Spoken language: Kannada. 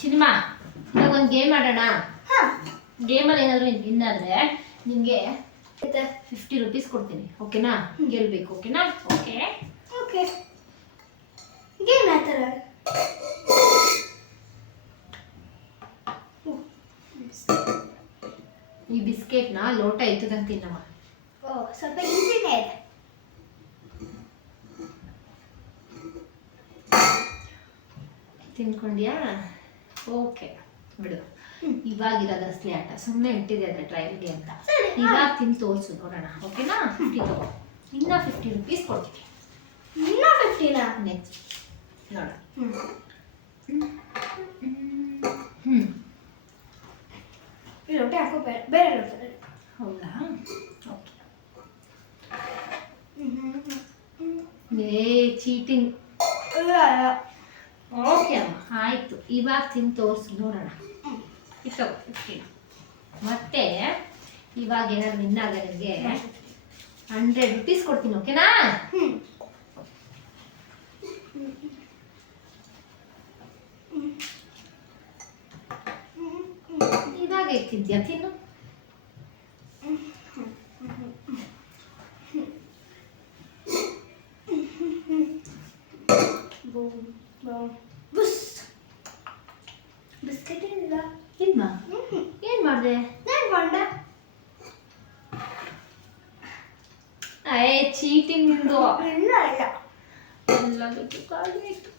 ಸಿನಿಮಾ ಇವಾಗ ಒಂದು ಗೇಮ್ ಆಡೋಣ. ಗೇಮಲ್ಲಿ ಏನಾದರೂ ವಿನ್ ಆದರೆ ನಿಮಗೆ 50 ರೂಪೀಸ್ ಕೊಡ್ತೀನಿ. ಓಕೆನಾ? ಗೆಲ್ಬೇಕು. ಓಕೆನಾ? Okay okay. ಗೇಮ್ ಯಾವ ಥರ? ಈ ಬಿಸ್ಕೆಟ್ನ ಲೋಟ ಎತ್ತದಂಗೆ ತಿನ್ನಮ್ಮ. ಓ, ಸ್ವಲ್ಪ ಈಸಿನೇ ಇದೆ. ತಿನ್ಕೊಂಡ್ಯಾ? ಓಕೆ ಬಿಡು. ಇವಾಗಿರೋದು ಅಸಲಿ ಆಟ. ಸುಮ್ಮನೆ ಇಟ್ಟಿದೆ ಅದ್ರ ಟ್ರಯಲ್ಗೆ ಅಂತ. ಇವಾಗ ತಿಂದು ತೋರಿಸು ನೋಡೋಣ. ಓಕೆನಾ? 50 ತಗೋ. ಇನ್ನ 50 ರೂಪೀಸ್ ಕೊಡ್ತೀನಿ. ಇನ್ನ 50ನಾ? ನೆಕ್ಸ್ಟ್ ನೋಡ. ಈ ಲೋಟ ಯಾಕೋ ಬೇರೆ ಲೋಟ. ಹೌದಾ? ಓಕೆ. ಚೀಟಿಂಗ್. ಓಕೆ ಅಮ್ಮ, ಆಯಿತು. ಇವಾಗ ತಿಂದು ತೋರಿಸು ನೋಡೋಣ. ಇತ್ತು 50. ಮತ್ತೆ ಇವಾಗ ಏನಾದ್ರು ವಿನ್ ಆಗ ನನಗೆ 100 ರೂಪೀಸ್ ಕೊಡ್ತೀನಿ. ಓಕೆನಾ? ಇವಾಗ ಇಟ್ಟಿದ್ಯಾ? ತಿನ್ನು. ಬಿಸ್ಕೆಟ್ ಇಲ್ಲ. ಇದ್ನಾ? ಏನ್ ಮಾಡಿದೆ? ನಾನು ಮಾಡ್ದೆ. ಚೀಟಿಂಗ್ ನಿಂದು. ಇಲ್ಲ ಇಲ್ಲ. ಎಲ್ಲದಕ್ಕೂ ಖಾಲಿ ಆಯ್ತು.